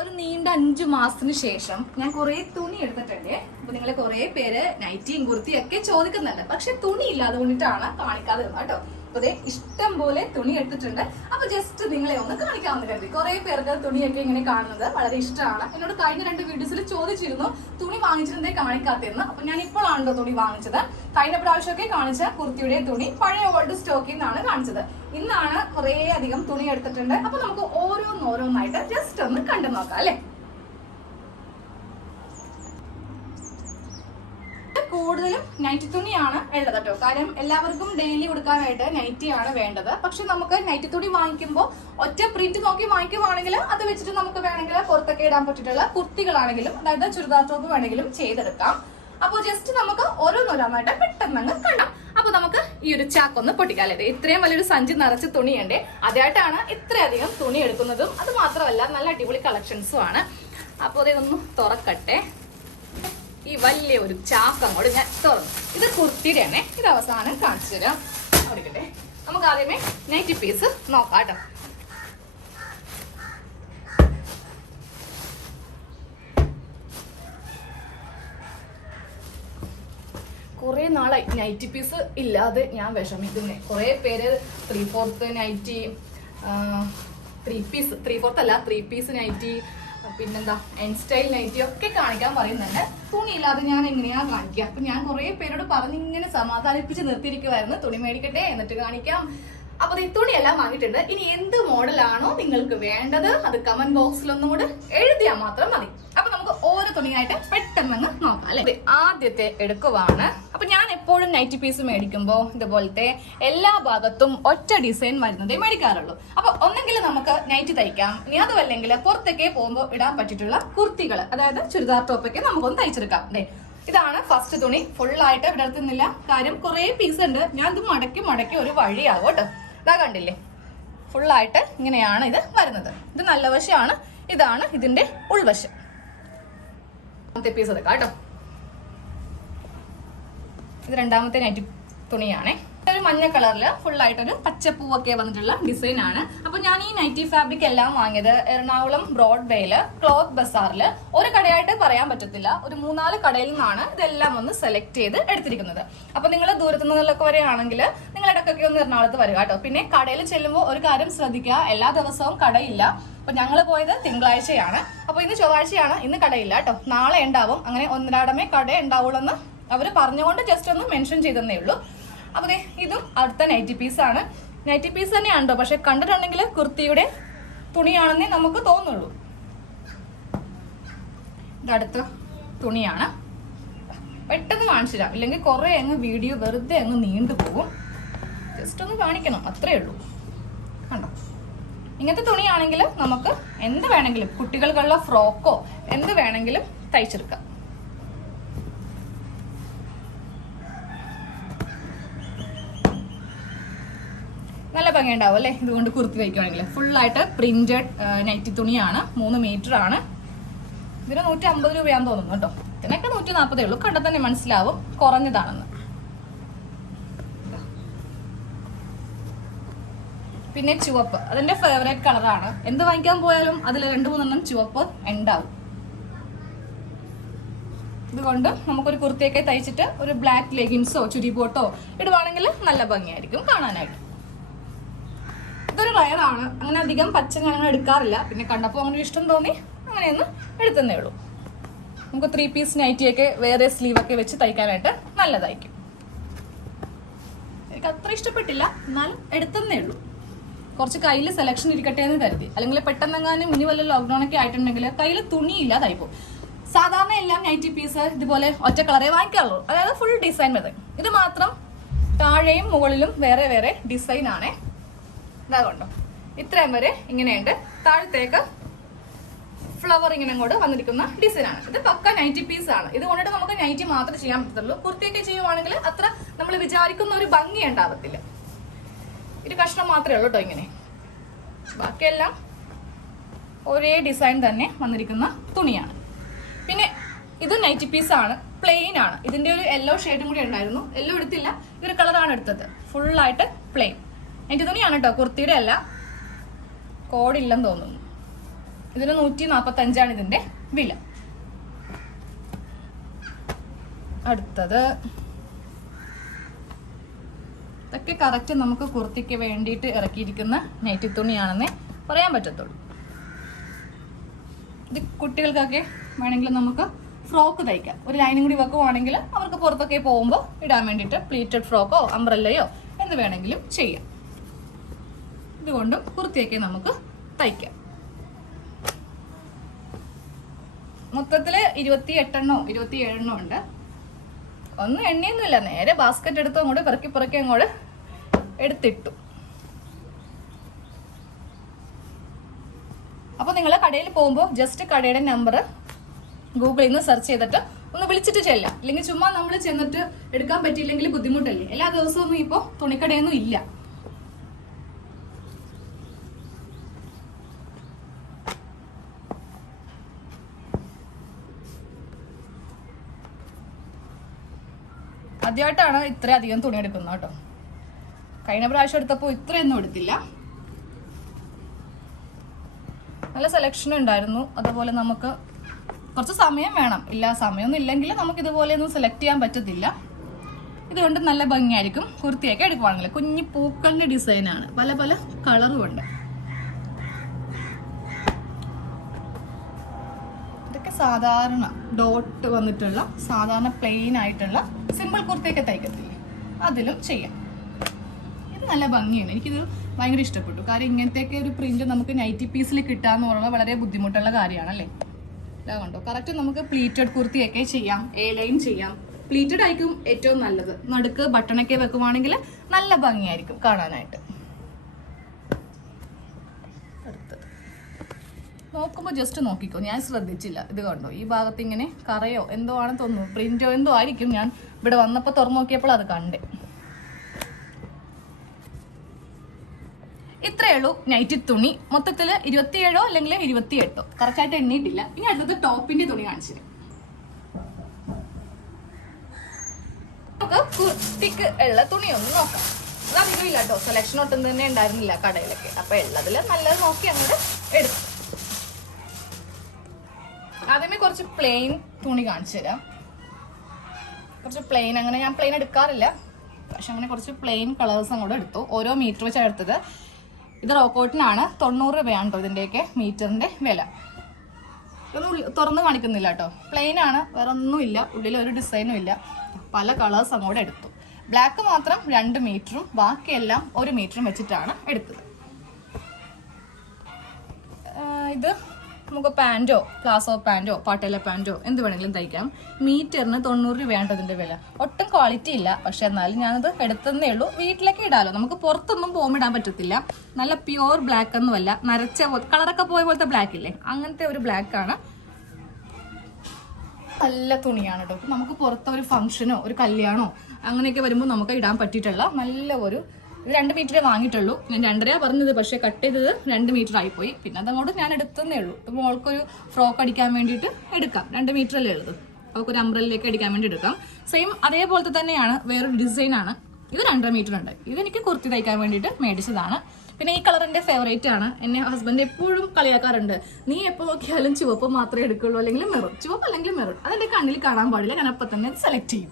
ഒരു നീണ്ട 5 മാസത്തിന് ശേഷം ഞാൻ കുറെ തുണി എടുത്തിട്ടുണ്ട്. അപ്പൊ നിങ്ങളെ കുറെ പേര് നൈറ്റിയും കുർത്തിയും ഒക്കെ ചോദിക്കുന്നുണ്ട്. പക്ഷെ തുണി ഇല്ലാതെ കൊണ്ടിട്ടാണ് കാണിക്കാതെ കേട്ടോ. അപ്പൊ ഇഷ്ടം പോലെ തുണി എടുത്തിട്ടുണ്ട്. അപ്പൊ ജസ്റ്റ് നിങ്ങളെ ഒന്ന് കാണിക്കാവുന്ന കരുതി. കുറെ പേർക്ക് തുണിയൊക്കെ ഇങ്ങനെ കാണുന്നത് വളരെ ഇഷ്ടമാണ്. എന്നോട് കഴിഞ്ഞ 2 വീഡിയോസിൽ ചോദിച്ചിരുന്നു തുണി വാങ്ങിച്ചിരുന്നേ കാണിക്കാത്തെന്ന്. അപ്പൊ ഞാൻ ഇപ്പോഴാണല്ലോ തുണി വാങ്ങിച്ചത്. കഴിഞ്ഞ പ്രാവശ്യമൊക്കെ കാണിച്ച കുർത്തിയുടെ തുണി പഴയ ഓൾഡ് സ്റ്റോക്കിൽ നിന്നാണ് കാണിച്ചത്. ഇന്നാണ് കുറെ അധികം തുണി എടുത്തിട്ടുണ്ട്. അപ്പൊ നമുക്ക് ഓരോന്നോരോന്നായിട്ട് ജസ്റ്റ് ഒന്ന് കണ്ടു നോക്കാം അല്ലെ. കൂടുതലും നൈറ്റി തുണിയാണ് ഉള്ളത് കേട്ടോ. കാര്യം എല്ലാവർക്കും ഡെയിലി കൊടുക്കാനായിട്ട് നൈറ്റിയാണ് വേണ്ടത്. പക്ഷെ നമുക്ക് നൈറ്റി തുണി വാങ്ങിക്കുമ്പോൾ ഒറ്റ പ്രിന്റ് നോക്കി വാങ്ങിക്കുവാണെങ്കിൽ അത് വെച്ചിട്ട് നമുക്ക് വേണമെങ്കിൽ പുറത്തൊക്കെ ഇടാൻ പറ്റിയിട്ടുള്ള കുർത്തികളാണെങ്കിലും അതായത് ചുരിദാർ ടോപ്പ് വേണമെങ്കിലും ചെയ്തെടുക്കാം. അപ്പൊ ജസ്റ്റ് നമുക്ക് ഓരോന്നോരോന്നായിട്ട് പെട്ടെന്ന് കാണാം. അപ്പൊ നമുക്ക് ഈ ഒരു ചാക്കൊന്ന് പൊട്ടിക്കാം അല്ലേ. ഇത്രയും വലിയൊരു സഞ്ചി നിറച്ച് തുണിയുണ്ട്. ആദ്യമായിട്ടാണ് ഇത്രയധികം തുണി എടുക്കുന്നതും. അത് മാത്രമല്ല നല്ല അടിപൊളി കളക്ഷൻസും ആണ്. അപ്പൊ ഇതൊന്ന് തുറക്കട്ടെ. ഈ വലിയ ഒരു ചാക്ക് അങ്ങോട്ട് ഞാൻ തുറന്നു. ഇത് കുർത്തിയുടെ ആണേ. ഇത് അവസാനം കാണിച്ചു തരാം. ഓടിക്കട്ടെ. നമുക്ക് ആദ്യമേ നൈറ്റി പീസ് നോക്കാം കേട്ടോ. കുറെ നാളായി നൈറ്റി പീസ് ഇല്ലാതെ ഞാൻ വിഷമിക്കുന്നേ. കുറെ പേര് 3/4 നൈറ്റി, 3 പീസ് നൈറ്റി, പിന്നെന്താ എൻ സ്റ്റൈൽ നൈറ്റി ഒക്കെ കാണിക്കാൻ പറയുന്നുണ്ട്. തുണി ഇല്ലാതെ ഞാൻ എങ്ങനെയാ കാണിക്കുക? അപ്പൊ ഞാൻ കുറെ പേരോട് പറഞ്ഞിങ്ങനെ സമാധാനിപ്പിച്ച് നിർത്തിയിരിക്കുവായിരുന്നു. തുണി മേടിക്കട്ടെ എന്നിട്ട് കാണിക്കാം. അപ്പൊ ഈ തുണിയെല്ലാം വാങ്ങിയിട്ടുണ്ട്. ഇനി എന്ത് മോഡലാണോ നിങ്ങൾക്ക് വേണ്ടത് അത് കമന്റ് ബോക്സിൽ ഒന്നും കൂടെ എഴുതിയാൽ മാത്രം മതി. അപ്പൊ നമുക്ക് ഓരോ തുണിയായിട്ട് പെട്ടെന്ന് നോക്കാം അല്ലെ. ആദ്യത്തെ എടുക്കുവാണ്. അപ്പൊ ഞാൻ എപ്പോഴും നൈറ്റി പീസ് മേടിക്കുമ്പോൾ ഇതുപോലത്തെ എല്ലാ ഭാഗത്തും ഒറ്റ ഡിസൈൻ വരുന്നതേ മേടിക്കാറുള്ളൂ. അപ്പൊ ഒന്നെങ്കിൽ നമുക്ക് നൈറ്റി തയ്ക്കാം, ഇനി അതുമല്ലെങ്കിൽ പുറത്തേക്ക് പോകുമ്പോൾ ഇടാൻ പറ്റിയിട്ടുള്ള കുർത്തികൾ അതായത് ചുരിദാർ ടോപ്പൊക്കെ നമുക്കൊന്ന് തയ്ച്ചെടുക്കാം. അതെ, ഇതാണ് ഫസ്റ്റ് തുണി. ഫുള്ളായിട്ട് വിടർത്തുന്നില്ല. കാര്യം കുറെ പീസ് ഉണ്ട്. ഞാൻ ഇത് മടക്കി ഒരു വഴിയാകും കേട്ടോ. ഇതാ കണ്ടില്ലേ, ഫുള്ളായിട്ട് ഇങ്ങനെയാണ് ഇത് വരുന്നത്. ഇത് നല്ല വശമാണ്. ഇതാണ് ഇതിന്റെ ഉൾവശം. പീസ് എടുക്കാം കേട്ടോ. ഇത് രണ്ടാമത്തെ നൈറ്റി തുണിയാണേ. ഒരു മഞ്ഞ കളറില് ഫുള്ളായിട്ടൊരു പച്ചപ്പൂവൊക്കെ വന്നിട്ടുള്ള ഡിസൈൻ ആണ്. അപ്പൊ ഞാൻ ഈ നൈറ്റി ഫാബ്രിക് എല്ലാം വാങ്ങിയത് എറണാകുളം ബ്രോഡ്വേയില് ക്ലോത്ത് ബസാറില്. ഒരു കടയായിട്ട് പറയാൻ പറ്റത്തില്ല, ഒരു 3-4 കടയിൽ നിന്നാണ് ഇതെല്ലാം ഒന്ന് സെലക്ട് ചെയ്ത് എടുത്തിരിക്കുന്നത്. അപ്പൊ നിങ്ങൾ ദൂരത്തു നിന്നൊക്കെ വരികയാണെങ്കിൽ നിങ്ങൾ ഇടയ്ക്കൊക്കെ ഒന്ന് എറണാകുളത്ത് വരിക കേട്ടോ. പിന്നെ കടയിൽ ചെല്ലുമ്പോൾ ഒരു കാര്യം ശ്രദ്ധിക്കുക, എല്ലാ ദിവസവും കടയില്ല. അപ്പൊ ഞങ്ങൾ പോയത് തിങ്കളാഴ്ചയാണ്. അപ്പൊ ഇന്ന് ചൊവ്വാഴ്ചയാണ്, ഇന്ന് കടയില്ല കേട്ടോ. നാളെ ഉണ്ടാവും. അങ്ങനെ 1-2 കട ഉണ്ടാവുള്ളൂ എന്ന് അവര് പറഞ്ഞുകൊണ്ട് ജസ്റ്റ് ഒന്ന് മെൻഷൻ ചെയ്തേ ഉള്ളൂ. അപ്പൊ ഇതും അടുത്ത നൈറ്റി പീസ് ആണ്. നൈറ്റി പീസ് തന്നെയാണോ, പക്ഷെ കണ്ടിട്ടുണ്ടെങ്കിൽ കുർത്തിയുടെ തുണിയാണെന്നേ നമുക്ക് തോന്നുള്ളൂ. ഇതടുത്ത തുണിയാണ്. പെട്ടെന്ന് കാണിച്ചു തരാം, ഇല്ലെങ്കിൽ കുറെ അങ്ങ് വീഡിയോ വെറുതെ അങ്ങ് നീണ്ടു പോകും. ജസ്റ്റ് ഒന്ന് കാണിക്കണം, അത്രേ ഉള്ളൂ. കണ്ടോ, ഇങ്ങനത്തെ തുണിയാണെങ്കിൽ നമുക്ക് എന്ത് വേണമെങ്കിലും, കുട്ടികൾക്കുള്ള ഫ്രോക്കോ എന്ത് വേണമെങ്കിലും തയ്ച്ചെടുക്കാം. നല്ല ഭംഗി ഉണ്ടാവും അല്ലേ ഇതുകൊണ്ട് കുർത്തി തയ്ക്കുകയാണെങ്കിൽ. ഫുള്ളായിട്ട് പ്രിന്റഡ് നൈറ്റി തുണിയാണ്. 3 മീറ്റർ ആണ്. ഇതിന് 150 രൂപയാന്ന് തോന്നുന്നു കേട്ടോ. ഇതിനൊക്കെ 140 ഉള്ളൂ. കണ്ടാൽ തന്നെ മനസ്സിലാവും കുറഞ്ഞതാണെന്ന്. പിന്നെ ചുവപ്പ് അതിന്റെ ഫേവറേറ്റ് കളറാണ്. എന്ത് വാങ്ങിക്കാൻ പോയാലും അതിൽ 2-3 ചുവപ്പ് ഉണ്ടാവും. ഇതുകൊണ്ട് നമുക്കൊരു കുർത്തിയൊക്കെ തയ്ച്ചിട്ട് ഒരു ബ്ലാക്ക് ലെഗിൻസോ ചുരിബോട്ടോ ഇടുവാണെങ്കിൽ നല്ല ഭംഗിയായിരിക്കും കാണാനായിട്ട്. ഇതൊരു റയറാണ്. അങ്ങനെ അധികം പച്ച ഞാൻ എടുക്കാറില്ല. പിന്നെ കണ്ടപ്പോൾ അങ്ങനെ ഇഷ്ടം തോന്നി അങ്ങനെയൊന്ന് എടുത്തന്നേ ഉള്ളൂ. നമുക്ക് 3 പീസ് നൈറ്റിയൊക്കെ വേറെ സ്ലീവൊക്കെ വെച്ച് തയ്ക്കാനായിട്ട് നല്ലതായിരിക്കും. എനിക്ക് അത്ര ഇഷ്ടപ്പെട്ടില്ല, എന്നാലും എടുത്തന്നേ ഉള്ളൂ. കുറച്ച് കയ്യിൽ സെലക്ഷൻ ഇരിക്കട്ടെ എന്ന് കരുതി. അല്ലെങ്കിൽ പെട്ടെന്നെങ്ങാനും ഇനി വല്ല ലോക്ക്ഡൌൺ ഒക്കെ ആയിട്ടുണ്ടെങ്കിൽ കയ്യിൽ തുണിയില്ലാതായിപ്പോ. സാധാരണ എല്ലാം നൈറ്റി പീസ് ഇതുപോലെ ഒറ്റ കളറേ വാങ്ങിക്കാറുള്ളൂ, അതായത് ഫുൾ ഡിസൈൻ വരെ. ഇത് മാത്രം താഴെയും മുകളിലും വേറെ വേറെ ഡിസൈൻ ആണേ. ഇതാ കൊണ്ടോ, ഇത്രയും വരെ ഇങ്ങനെയുണ്ട്. താഴത്തേക്ക് ഫ്ലവർ ഇങ്ങനെ അങ്ങോട്ട് വന്നിരിക്കുന്ന ഡിസൈൻ ആണ്. ഇത് പക്ക നൈറ്റി പീസ് ആണ്. ഇത് കൊണ്ടിട്ട് നമുക്ക് നൈറ്റി മാത്രമേ ചെയ്യാൻ പറ്റത്തുള്ളൂ. കുർത്തിയൊക്കെ ചെയ്യുവാണെങ്കിൽ അത്ര നമ്മൾ വിചാരിക്കുന്ന ഒരു ഭംഗി ഉണ്ടാവത്തില്ല. ഒരു കഷ്ണം മാത്രമേ ഉള്ളൂ കേട്ടോ ഇങ്ങനെ. ബാക്കിയെല്ലാം ഒരേ ഡിസൈൻ തന്നെ വന്നിരിക്കുന്ന തുണിയാണ്. പിന്നെ ഇത് നൈറ്റി പീസ് ആണ്, പ്ലെയിൻ ആണ്. ഇതിന്റെ ഒരു യെല്ലോ ഷെയ്ഡും കൂടി ഉണ്ടായിരുന്നു. യെല്ലോ എടുത്തില്ല, ഇതൊരു കളറാണ് എടുത്തത്. ഫുള്ളായിട്ട് പ്ലെയിൻ നൈറ്റി തുണിയാണ് കേട്ടോ, കുർത്തിയുടെ അല്ല. കോഡില്ലെന്ന് തോന്നുന്നു. ഇതിന് 145 ഇതിന്റെ വില. അടുത്തത് ഇതൊക്കെ കറക്റ്റ് നമുക്ക് കുർത്തിക്ക് വേണ്ടിയിട്ട് ഇറക്കിയിരിക്കുന്ന നൈറ്റി തുണിയാണെന്നേ പറയാൻ പറ്റത്തുള്ളൂ. ഇത് കുട്ടികൾക്കൊക്കെ വേണമെങ്കിൽ നമുക്ക് ഫ്രോക്ക് തയ്ക്കാം. ഒരു ലൈനും കൂടി വെക്കുവാണെങ്കിൽ അവർക്ക് പുറത്തൊക്കെ പോകുമ്പോൾ ഇടാൻ വേണ്ടിയിട്ട് പ്ലീറ്റഡ് ഫ്രോക്കോ അംബ്രല്ലയോ എന്ത് വേണമെങ്കിലും ചെയ്യാം. ഇതുകൊണ്ടും കുർത്തിയൊക്കെ നമുക്ക് തയ്ക്കാം. മൊത്തത്തില് 28 27 ഉണ്ട്. ഒന്നും എണ്ണിയൊന്നുമില്ല, നേരെ ബാസ്ക്കറ്റ് എടുത്ത് അങ്ങോട്ട് പെറുക്കി അങ്ങോട്ട് എടുത്തിട്ടു. അപ്പൊ നിങ്ങൾ കടയിൽ പോകുമ്പോൾ ജസ്റ്റ് കടയുടെ നമ്പർ ഗൂഗിളിൽ നിന്ന് സെർച്ച് ചെയ്തിട്ട് ഒന്ന് വിളിച്ചിട്ട് ചെല്ലാം. അല്ലെങ്കിൽ ചുമ്മാ നമ്മൾ ചെന്നിട്ട് എടുക്കാൻ പറ്റിയില്ലെങ്കിൽ ബുദ്ധിമുട്ടല്ലേ. എല്ലാ ദിവസവും ഇപ്പൊ തുണിക്കടയൊന്നും ഇല്ല. ആദ്യമായിട്ടാണ് ഇത്രയധികം തുണി എടുക്കുന്നത് കേട്ടോ. കഴിഞ്ഞ പ്രാവശ്യം എടുത്തപ്പോൾ ഇത്രയൊന്നും എടുത്തില്ല. നല്ല സെലക്ഷൻ ഉണ്ടായിരുന്നു. അതുപോലെ നമുക്ക് കുറച്ച് സമയം വേണം. സമയമൊന്നും ഇല്ലെങ്കിൽ നമുക്ക് ഇതുപോലെയൊന്നും സെലക്ട് ചെയ്യാൻ പറ്റത്തില്ല. ഇതുകൊണ്ട് നല്ല ഭംഗിയായിരിക്കും കുർത്തിയൊക്കെ എടുക്കുവാണെങ്കിൽ. കുഞ്ഞി പൂക്കളിന്റെ ഡിസൈനാണ്, പല പല കളറും ഉണ്ട്. ഇതൊക്കെ സാധാരണ ഡോട്ട് വന്നിട്ടുള്ള സാധാരണ പ്ലെയിൻ ആയിട്ടുള്ള സിമ്പിൾ കുർത്തിയൊക്കെ തയ്ക്കത്തില്ലേ, അതിലും ചെയ്യാം. ഇത് നല്ല ഭംഗിയാണ്, എനിക്കിത് ഭയങ്കര ഇഷ്ടപ്പെട്ടു. കാര്യം ഇങ്ങനത്തെയൊക്കെ ഒരു പ്രിന്റ് നമുക്ക് നൈറ്റി പീസിൽ കിട്ടാന്ന് പറയുന്നത് വളരെ ബുദ്ധിമുട്ടുള്ള കാര്യമാണല്ലേ. ഇതാ കണ്ടോ, കറക്റ്റ് നമുക്ക് പ്ലീറ്റഡ് കുർത്തിയൊക്കെ ചെയ്യാം, എ ലൈൻ ചെയ്യാം. പ്ലീറ്റഡ് ആയിരിക്കും ഏറ്റവും നല്ലത്. നടുക്ക് ബട്ടണൊക്കെ വെക്കുവാണെങ്കിൽ നല്ല ഭംഗിയായിരിക്കും കാണാനായിട്ട്. അടുത്തത് നോക്കുമ്പോൾ ജസ്റ്റ് നോക്കിക്കോ, ഞാൻ ശ്രദ്ധിച്ചില്ല. ഇത് കണ്ടോ, ഈ ഭാഗത്ത് ഇങ്ങനെ കറയോ എന്തോ ആണെന്ന് തോന്നുന്നു, പ്രിന്റോ എന്തോ ആയിരിക്കും. ഞാൻ ഇവിടെ വന്നപ്പോൾ തുറന്നു നോക്കിയപ്പോൾ അത് കണ്ടേ. ഇത്രയേ ഉള്ളൂ നൈറ്റി തുണി. മൊത്തത്തില് 27 അല്ലെങ്കിൽ 28 കറക്റ്റായിട്ട് എണ്ണിയിട്ടില്ല. ഇനി അടുത്തത് ടോപ്പിന്റെ തുണി കാണിച്ചിട്ട് നമുക്ക് കുർത്തിക്ക് ഉള്ള തുണി ഒന്ന് നോക്കാം. അത് അധികം ഇല്ല കേട്ടോ, സെലക്ഷൻ ഒട്ടും തന്നെ ഉണ്ടായിരുന്നില്ല കടയിലൊക്കെ. അപ്പൊ ഉള്ളതില് നല്ലത് നോക്കി അങ്ങോട്ട് എടുക്കും. ആദ്യമേ കുറച്ച് പ്ലെയിൻ തുണി കാണിച്ചു തരാം. കുറച്ച് പ്ലെയിൻ, അങ്ങനെ ഞാൻ പ്ലെയിൻ എടുക്കാറില്ല, പക്ഷെ അങ്ങനെ കുറച്ച് പ്ലെയിൻ കളേഴ്സ് അങ്ങോട്ട് എടുത്തു. ഓരോ മീറ്റർ വെച്ചാണ് എടുത്തത്. ഇത് റോക്കോട്ടിനാണ്, 90 രൂപയാണ് കേട്ടോ ഇതിന്റെയൊക്കെ മീറ്ററിന്റെ വില. ഇതൊന്നും തുറന്ന് കാണിക്കുന്നില്ല കേട്ടോ, പ്ലെയിൻ ആണ്, വേറെ ഒന്നുമില്ല, ഉള്ളിൽ ഒരു ഡിസൈനും ഇല്ല. പല കളേഴ്സ് അങ്ങോട്ട് എടുത്തു. ബ്ലാക്ക് മാത്രം 2 മീറ്ററും ബാക്കിയെല്ലാം 1 മീറ്ററും വെച്ചിട്ടാണ് എടുത്തത്. ഇത് നമുക്ക് പാൻറ്റോ പ്ലാസോ പാൻറ്റോ പാട്ടേല പാൻറ്റോ എന്ത് വേണമെങ്കിലും തയ്ക്കാം. മീറ്ററിന് 90 രൂപയാണ് ഇതിന്റെ വില. ഒട്ടും ക്വാളിറ്റി ഇല്ല, പക്ഷെ എന്നാലും ഞാനത് എടുത്തതേ ഉള്ളൂ. വീട്ടിലേക്ക് ഇടാലോ, നമുക്ക് പുറത്തൊന്നും പോകുമ്പോൾ ഇടാൻ പറ്റത്തില്ല. നല്ല പ്യുവർ ബ്ലാക്ക് ഒന്നുമല്ല, നരച്ച കളറൊക്കെ പോയ പോലത്തെ ബ്ലാക്ക് ഇല്ലേ, അങ്ങനത്തെ ഒരു ബ്ലാക്ക് ആണ്. നല്ല തുണിയാണ് കേട്ടോ. നമുക്ക് പുറത്തെ ഒരു ഫംഗ്ഷനോ ഒരു കല്യാണോ അങ്ങനെയൊക്കെ വരുമ്പോൾ നമുക്ക് ഇടാൻ പറ്റിയിട്ടുള്ള നല്ല ഒരു. ഇത് 2 മീറ്ററേ വാങ്ങിയിട്ടുള്ളൂ. ഞാൻ 2.5 പറഞ്ഞത്, പക്ഷെ കട്ട് ചെയ്തത് 2 മീറ്റർ ആയിപ്പോയി. പിന്നെ അതങ്ങോട്ട് ഞാൻ എടുത്തതേ ഉള്ളൂ. ഇപ്പം മോൾക്കൊരു ഫ്രോക്ക് അടിക്കാൻ വേണ്ടിയിട്ട് എടുക്കാം. 2 മീറ്റർ അല്ലേ ഉള്ളത്, അവൾക്ക് ഒരു അംബ്രല്ലേക്ക് അടിക്കാൻ വേണ്ടി എടുക്കാം. സെയിം അതേപോലത്തെ തന്നെയാണ്, വേറൊരു ഡിസൈനാണ്. ഇത് 2.5 മീറ്റർ ഉണ്ട്. ഇതെനിക്ക് കുർത്തി തയ്ക്കാൻ വേണ്ടിയിട്ട് മേടിച്ചതാണ്. പിന്നെ ഈ കളർ എൻ്റെ ഫേവറേറ്റ് ആണ്. എന്നെ ഹസ്ബൻഡ് എപ്പോഴും കളിയാക്കാറുണ്ട്, നീ എപ്പോൾ നോക്കിയാലും ചുവപ്പ് മാത്രമേ എടുക്കുള്ളൂ, അല്ലെങ്കിൽ മെറൂൺ. ചുവപ്പ് അല്ലെങ്കിൽ മെറൂൺ, അതെന്റെ കണ്ണിൽ കാണാൻ പാടില്ല, ഞാൻ അപ്പം തന്നെ സെലക്ട് ചെയ്യും.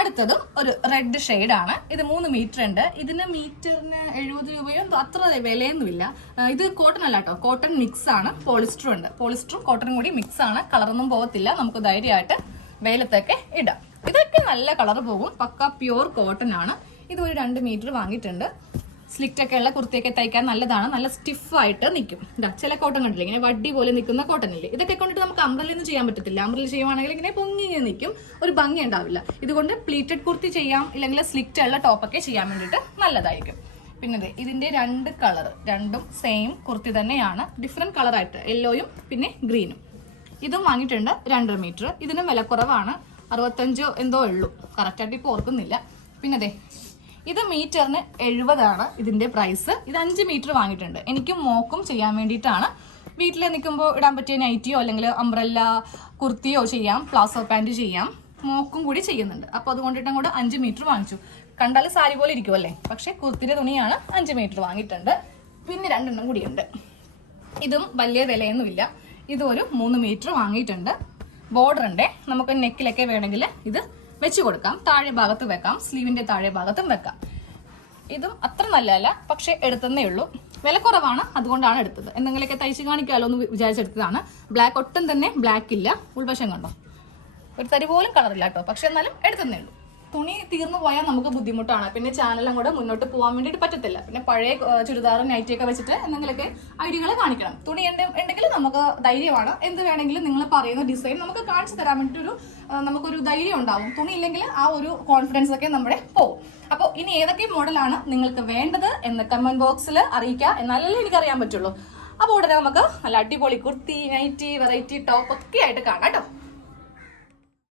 അടുത്തതും ഒരു റെഡ് ഷെയ്ഡാണ്. ഇത് 3 മീറ്റർ ഉണ്ട്. ഇതിന് മീറ്ററിന് 70 രൂപയോ അത്ര വിലയൊന്നുമില്ല. ഇത് കോട്ടൺ അല്ല കേട്ടോ, കോട്ടൺ മിക്സ് ആണ്. പോളിസ്റ്ററും ഉണ്ട്, പോളിസ്റ്ററും കോട്ടണും കൂടി മിക്സ് ആണ്. കളറൊന്നും പോകത്തില്ല, നമുക്ക് ധൈര്യമായിട്ട് വെയിലത്തൊക്കെ ഇടാം. ഇതൊക്കെ നല്ല കളർ പോകും, പക്ക പ്യുവർ കോട്ടൺ ആണ്. ഇത് ഒരു 2 മീറ്റർ വാങ്ങിയിട്ടുണ്ട്. സ്ലിറ്റ് ഒക്കെ ഉള്ള കുർത്തിയൊക്കെ തയ്ക്കാൻ നല്ലതാണ്, നല്ല സ്റ്റിഫായിട്ട് നിൽക്കും. ഇതാ ചില കോട്ടൺ കണ്ടില്ല, ഇങ്ങനെ വടി പോലെ നിൽക്കുന്ന കോട്ടൺ ഇല്ലേ, ഇതൊക്കെ കൊണ്ടിട്ട് നമുക്ക് അംബ്രല്ലൊന്നും ചെയ്യാൻ പറ്റത്തില്ല. അംബ്രല്ല ചെയ്യുവാണെങ്കിൽ ഇങ്ങനെ പൊങ്ങി നിൽക്കും, ഒരു ഭംഗി ഉണ്ടാവില്ല. ഇതുകൊണ്ട് പ്ലീറ്റഡ് കുർത്തി ചെയ്യാം, ഇല്ലെങ്കിൽ സ്ലിറ്റ് ഉള്ള ടോപ്പൊക്കെ ചെയ്യാൻ വേണ്ടിയിട്ട് നല്ലതായിരിക്കും. പിന്നെ ഇതിന്റെ 2 കളർ, രണ്ടും സെയിം കുർത്തി തന്നെയാണ്, ഡിഫറെന്റ് കളറായിട്ട്, യെല്ലോയും പിന്നെ ഗ്രീനും. ഇതും വാങ്ങിയിട്ടുണ്ട് 2.5 മീറ്റർ. ഇതിനും വില കുറവാണ്, 65 എന്തോ ഉള്ളൂ, കറക്റ്റായിട്ട് ഇപ്പോൾ ഓർക്കുന്നില്ല. പിന്നെ ഇത് മീറ്ററിന് 70 ആണ് ഇതിന്റെ പ്രൈസ്. ഇത് 5 മീറ്റർ വാങ്ങിയിട്ടുണ്ട്. എനിക്കും മോക്കും ചെയ്യാൻ വേണ്ടിയിട്ടാണ്. വീട്ടിൽ നിൽക്കുമ്പോൾ ഇടാൻ പറ്റിയ നൈറ്റിയോ അല്ലെങ്കിൽ അംബ്രല്ല കുർത്തിയോ ചെയ്യാം, പ്ലാസോ പാൻറ് ചെയ്യാം. മോക്കും കൂടി ചെയ്യുന്നുണ്ട്. അപ്പോൾ അതുകൊണ്ടിട്ട് അങ്ങോട്ട് 5 മീറ്റർ വാങ്ങിച്ചു. കണ്ടാൽ സാരി പോലെ ഇരിക്കുമല്ലേ, പക്ഷെ കുർത്തിയുടെ തുണിയാണ്. 5 മീറ്റർ വാങ്ങിയിട്ടുണ്ട്. പിന്നെ 2 കൂടിയുണ്ട്. ഇതും വലിയ വിലയൊന്നുമില്ല. ഇത് ഒരു 3 മീറ്റർ വാങ്ങിയിട്ടുണ്ട്. ബോർഡർ ഉണ്ട്, നമുക്ക് നെക്കിലൊക്കെ വേണമെങ്കിൽ ഇത് വെച്ച് കൊടുക്കാം. താഴെ ഭാഗത്ത് വെക്കാം, സ്ലീവിന്റെ താഴെ ഭാഗത്തും വെക്കാം. ഇതും അത്ര നല്ലതല്ല, പക്ഷെ എടുത്തന്നേ ഉള്ളൂ. വില കുറവാണ്, അതുകൊണ്ടാണ് എടുത്തത്. എന്തെങ്കിലുമൊക്കെ തയ്ച്ച് കാണിക്കാമല്ലോ എന്ന് വിചാരിച്ചെടുത്തതാണ്. ബ്ലാക്ക് ഒട്ടും തന്നെ ബ്ലാക്ക് ഇല്ല. ഉൾവശം കണ്ടോ, ഒരു തരി പോലും കളറില്ല കേട്ടോ, പക്ഷെ എന്നാലും എടുത്തന്നേ ഉള്ളൂ. തുണി തീർന്നു പോയാൽ നമുക്ക് ബുദ്ധിമുട്ടാണ്, പിന്നെ ചാനലും കൂടെ മുന്നോട്ട് പോകാൻ വേണ്ടിയിട്ട് പറ്റത്തില്ല. പിന്നെ പഴയ ചുരിദാറും നൈറ്റിയൊക്കെ വെച്ചിട്ട് എന്തെങ്കിലുമൊക്കെ ഐഡിയകൾ കാണിക്കണം. തുണി ഉണ്ടെങ്കിൽ നമുക്ക് ധൈര്യമാണ്, എന്ത് വേണമെങ്കിലും നിങ്ങൾ പറയുന്ന ഡിസൈൻ നമുക്ക് കാണിച്ചു തരാൻ വേണ്ടിയിട്ടൊരു നമുക്കൊരു ധൈര്യം ഉണ്ടാവും. തുണി ഇല്ലെങ്കിൽ ആ ഒരു കോൺഫിഡൻസ് ഒക്കെ നമ്മുടെ പോകും. അപ്പോൾ ഇനി ഏതൊക്കെ മോഡലാണ് നിങ്ങൾക്ക് വേണ്ടത് എന്ന് കമന്റ് ബോക്സിൽ അറിയിക്കുക, എന്നാലല്ലേ എനിക്കറിയാൻ പറ്റുള്ളൂ. അപ്പോൾ ഉടനെ നമുക്ക് നല്ല അടിപൊളി കുർത്തി, നൈറ്റി, വെറൈറ്റി ടോപ്പ് ഒക്കെ ആയിട്ട് കാണാം കേട്ടോ.